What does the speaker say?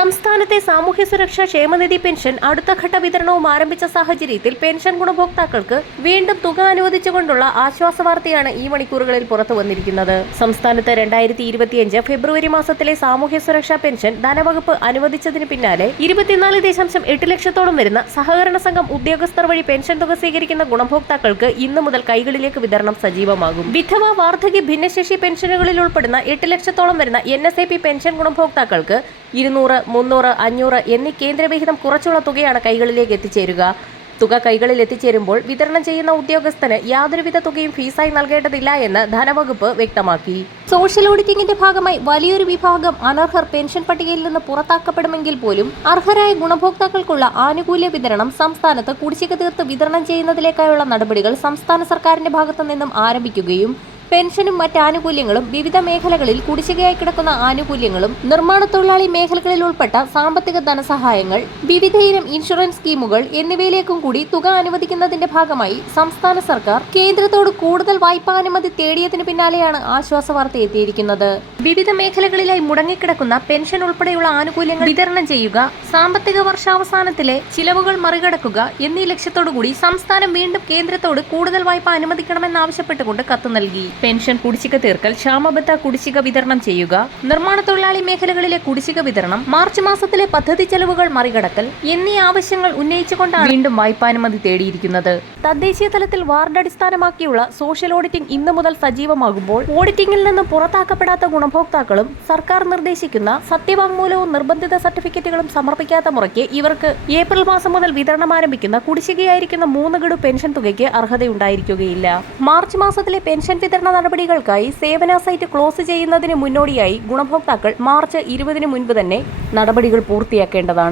സംസ്ഥാനത്തെ സാമൂഹ്യ സുരക്ഷാ ക്ഷേമനിധി പെൻഷൻ അടുത്ത ഘട്ട വിതരണവും ആരംഭിച്ച സാഹചര്യത്തിൽ പെൻഷൻ ഗുണഭോക്താക്കൾക്ക് വീണ്ടും തുക അനുവദിച്ചുകൊണ്ടുള്ള ആശ്വാസ വാർത്തയാണ് ഈ മണിക്കൂറുകളിൽ പുറത്തു വന്നിരിക്കുന്നത്. സംസ്ഥാനത്ത് 2025 ഫെബ്രുവരി മാസത്തിലെ സാമൂഹ്യ സുരക്ഷാ പെൻഷൻ ധനവകുപ്പ് അനുവദിച്ചതിന് പിന്നാലെ 24.8 ലക്ഷത്തോളം വരുന്ന സഹകരണ സംഘം ഉദ്യോഗസ്ഥർ വഴി പെൻഷൻ തുക സ്വീകരിക്കുന്ന ഗുണഭോക്താക്കൾക്ക് ഇന്നു മുതൽ കൈകളിലേക്ക് വിതരണം സജീവമാകും. വിധവ, വാർദ്ധക്യ, ഭിന്നശേഷി പെൻഷനുകളിൽ ഉൾപ്പെടുന്ന 8 ലക്ഷത്തോളം വരുന്ന NSAP പെൻഷൻ ഗുണഭോക്താക്കൾക്ക് 200, 300, 500 എന്നീ കേന്ദ്രവിഹിതം കുറച്ചുള്ള തുകയാണ് കൈകളിലേക്ക് എത്തിച്ചേരുക. തുക കൈകളിൽ എത്തിച്ചേരുമ്പോൾ വിതരണം ചെയ്യുന്ന ഉദ്യോഗസ്ഥന് യാതൊരുവിധ തുകയും ഫീസായി നൽകേണ്ടതില്ല എന്ന് ധനവകുപ്പ് വ്യക്തമാക്കി. സോഷ്യൽ ഓഡിറ്റിംഗിന്റെ ഭാഗമായി വലിയൊരു വിഭാഗം അനർഹർ പെൻഷൻ പട്ടികയിൽ നിന്ന് പുറത്താക്കപ്പെടുമെങ്കിൽ പോലും അർഹരായ ഗുണഭോക്താക്കൾക്കുള്ള ആനുകൂല്യ വിതരണം സംസ്ഥാനത്ത് കുടിശ്ശിക തീർത്ത് വിതരണം ചെയ്യുന്നതിലേക്കായുള്ള നടപടികൾ സംസ്ഥാന സർക്കാരിന്റെ ഭാഗത്തു നിന്നും ആരംഭിക്കുകയും പെൻഷനും മറ്റ് ആനുകൂല്യങ്ങളും, വിവിധ മേഖലകളിൽ കുടിശ്ശികയായി കിടക്കുന്ന ആനുകൂല്യങ്ങളും, നിർമ്മാണ തൊഴിലാളി മേഖലകളിൽ ഉൾപ്പെട്ട സാമ്പത്തിക ധനസഹായങ്ങൾ, വിവിധയിനം ഇൻഷുറൻസ് സ്കീമുകൾ എന്നിവയിലേക്കും കൂടി തുക അനുവദിക്കുന്നതിന്റെ ഭാഗമായി സംസ്ഥാന സർക്കാർ കേന്ദ്രത്തോട് കൂടുതൽ വായ്പാനുമതി തേടിയതിനു പിന്നാലെയാണ് ആശ്വാസ വാർത്ത എത്തിയിരിക്കുന്നത്. വിവിധ മേഖലകളിലായി മുടങ്ങിക്കിടക്കുന്ന പെൻഷൻ ഉൾപ്പെടെയുള്ള ആനുകൂല്യങ്ങൾ വിതരണം ചെയ്യുക, സാമ്പത്തിക വർഷാവസാനത്തിലെ ചിലവുകൾ മറികടക്കുക എന്നീ ലക്ഷ്യത്തോടുകൂടി സംസ്ഥാനം വീണ്ടും കേന്ദ്രത്തോട് കൂടുതൽ വായ്പ അനുവദിക്കണമെന്നാവശ്യപ്പെട്ടുകൊണ്ട് കത്ത് നൽകി. പെൻഷൻ കുടിശ്ശിക തീർക്കൽ, ക്ഷാമബത്ത കുടിശ്ശിക വിതരണം ചെയ്യുക, നിർമ്മാണ തൊഴിലാളി മേഖലകളിലെ കുടിശ്ശിക വിതരണം, മാർച്ച് മാസത്തിലെ പദ്ധതി ചെലവുകൾ മറികടക്കൽ എന്നീ ആവശ്യങ്ങൾ ഉന്നയിച്ചുകൊണ്ടാണ് വീണ്ടും വായ്പാനുമതി തേടിയിരിക്കുന്നത്. തദ്ദേശീയ തലത്തിൽ വാർഡ് അടിസ്ഥാനമാക്കിയുള്ള സോഷ്യൽ ഓഡിറ്റിംഗ് ഇന്നു മുതൽ സജീവമാകുമ്പോൾ ഓഡിറ്റിംഗിൽ നിന്ന് പുറത്താക്കപ്പെടാത്ത ഗുണഭോക്താക്കളും സർക്കാർ നിർദ്ദേശിക്കുന്ന സത്യവാങ്മൂലവും നിർബന്ധിത സർട്ടിഫിക്കറ്റുകളും സമർപ്പിക്കാത്ത മുറയ്ക്ക് ഇവർക്ക് ഏപ്രിൽ മാസം മുതൽ വിതരണം ആരംഭിക്കുന്ന കുടിശ്ശികയായിരിക്കുന്ന 3 ഗഡു പെൻഷൻ തുകയ്ക്ക് അർഹതയുണ്ടായിരിക്കുകയില്ല. മാർച്ച് മാസത്തിലെ പെൻഷൻ വിതരണ നടപടികൾക്കായി സേവന സൈറ്റ് ക്ലോസ് ചെയ്യുന്നതിന് മുന്നോടിയായി ഗുണഭോക്താക്കൾ മാർച്ച് 20 മുൻപ് തന്നെ നടപടികൾ പൂർത്തിയാക്കേണ്ടതാണ്.